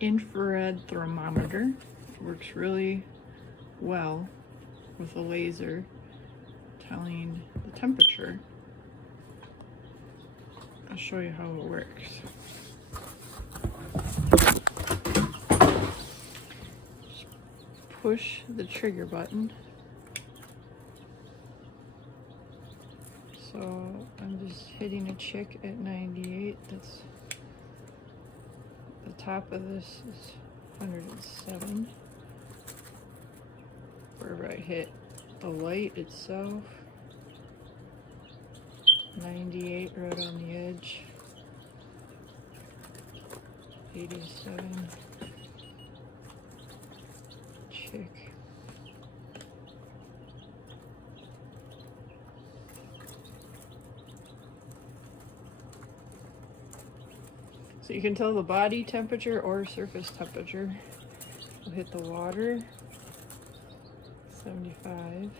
infrared thermometer. It works really well with a laser telling the temperature. I'll show you how it works. Just push the trigger button. So I'm just hitting a chick at 98. That's the top of this is 107. Wherever I hit the light itself, 98 right on the edge, 87, chick. So you can tell the body temperature or surface temperature. We'll hit the water, 75.